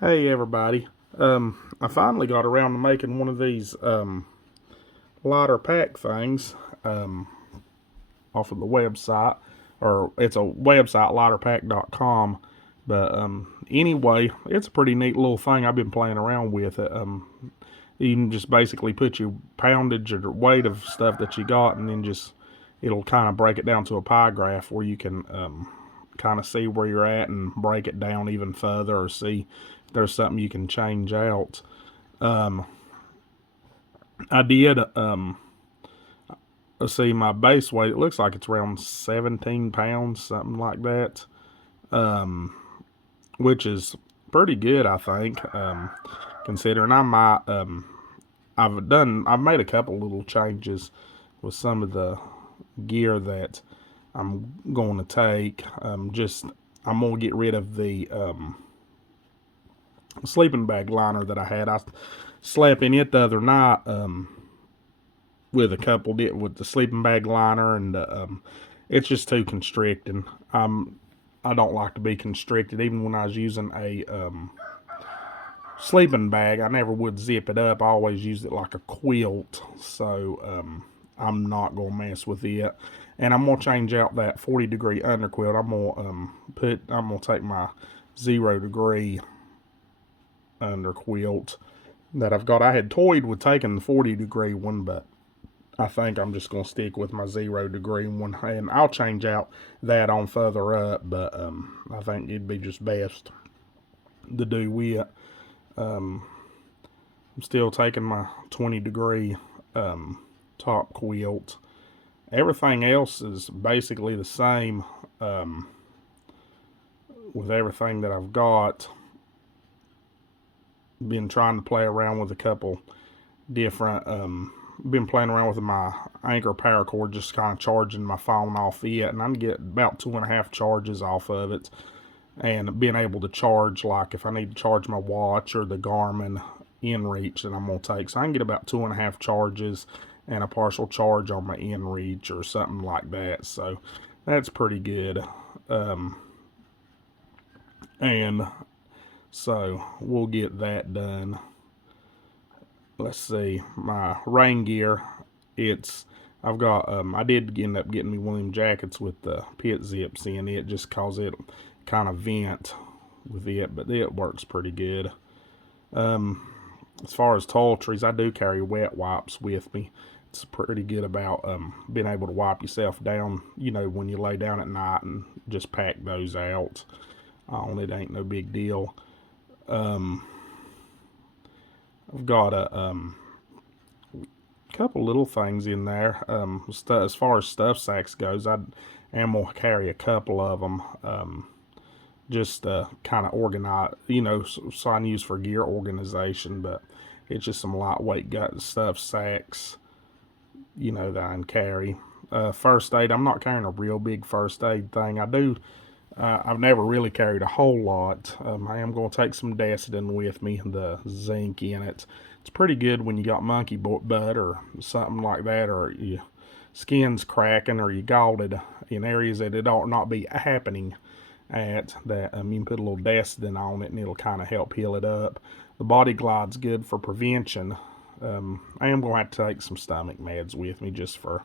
Hey everybody. I finally got around to making one of these lighter pack things off of the website, or it's a website, lighterpack.com. But anyway, it's a pretty neat little thing. I've been playing around with it. You can just basically put your poundage or weight of stuff that you got, and then just it'll kind of break it down to a pie graph where you can kind of see where you're at and break it down even further, or see if there's something you can change out. Um, I did. Let's see, my base weight. It looks like it's around 17 pounds, something like that. Um, which is pretty good, I think. Considering I might. I've made a couple little changes with some of the gear that I'm going to take. I'm going to get rid of the sleeping bag liner that I had. I slept in it the other night with a couple with the sleeping bag liner, and it's just too constricting. I don't like to be constricted. Even when I was using a sleeping bag, I never would zip it up. I always used it like a quilt. So I'm not gonna mess with it. And I'm gonna change out that 40-degree underquilt. I'm gonna take my 0-degree underquilt that I've got. I had toyed with taking the 40-degree one, but I think I'm just gonna stick with my 0-degree one, and I'll change out that on further up. But I think it'd be just best to do with. Um, I'm still taking my 20-degree top quilt. Everything else is basically the same with everything that I've got. Been trying to play around with a couple different. Been playing around with my Anchor paracord, just kind of charging my phone off it, and I can get about 2.5 charges off of it. And being able to charge, like if I need to charge my watch or the Garmin InReach that I'm gonna take, so I can get about 2.5 charges and a partial charge on my InReach or something like that. So that's pretty good. And so we'll get that done. Let's see, my rain gear. It's I've got I did end up getting me one of them jackets with the pit zips in it, just cause it kind of vent with it, but it works pretty good. As far as toiletries, I do carry wet wipes with me. It's pretty good about being able to wipe yourself down, when you lay down at night, and just pack those out. It ain't no big deal. I've got a couple little things in there. As far as stuff sacks goes, I am gonna carry a couple of them. Just kind of organize, so I can use for gear organization. But it's just some lightweight gut stuff sacks, that I can carry. First aid, I'm not carrying a real big first aid thing. I've never really carried a whole lot. I am going to take some Desitin with me, the zinc in it. It's pretty good when you got monkey butt or something like that, or your skin's cracking, or you galled in areas that it ought not be happening at. That you can put a little Desitin on it, and it'll kind of help heal it up. The Body Glide's good for prevention. I am going to have to take some stomach meds with me just for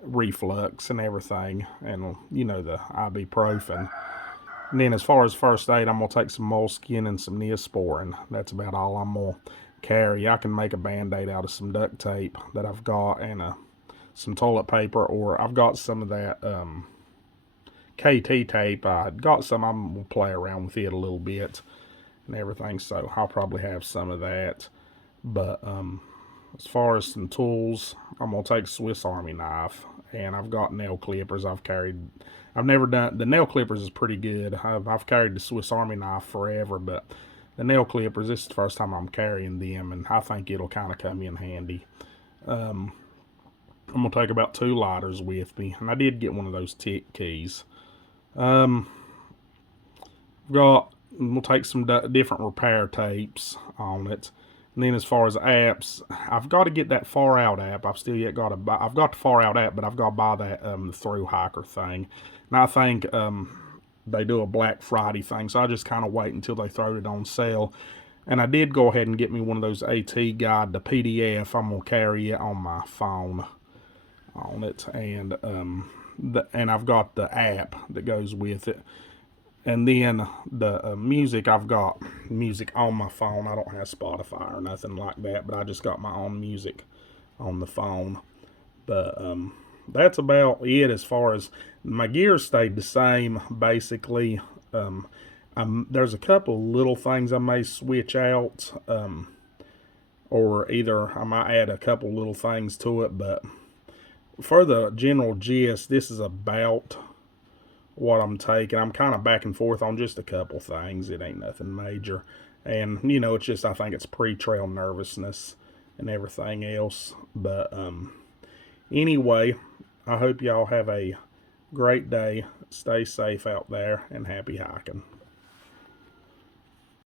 reflux and everything, and the ibuprofen. And then as far as first aid, I'm gonna take some moleskin and some Neosporin. That's about all I'm gonna carry. I can make a band-aid out of some duct tape that I've got, and some toilet paper, or I've got some of that KT tape. I got some. I'm gonna play around with it a little bit and everything, so I'll probably have some of that. But as far as some tools, I'm gonna take a Swiss Army knife, and I've got nail clippers. I've never done the nail clippers is pretty good. I've carried the Swiss Army knife forever, but the nail clippers, this is the first time I'm carrying them, and I think it'll kind of come in handy. I'm gonna take about 2 lighters with me, and I did get one of those tick keys. Um, we'll take some different repair tapes on it. And then as far as apps, I've got to get that Far Out app. I've still yet got to I've got the Far Out app, but I've got to buy that the Through Hiker thing. And I think they do a Black Friday thing, so I just kind of wait until they throw it on sale. And I did go ahead and get me one of those AT Guide, the PDF. I'm gonna carry it on my phone on it, and and I've got the app that goes with it. And then the music, I've got music on my phone. I don't have Spotify or nothing like that, but I just got my own music on the phone. But that's about it as far as my gear stayed the same basically. There's a couple little things I may switch out, or either I might add a couple little things to it. But for the general gist, this is about what I'm taking. I'm kind of back and forth on just a couple things. It ain't nothing major. And, it's just, I think it's pre-trail nervousness and everything else. But anyway, I hope y'all have a great day. Stay safe out there and happy hiking.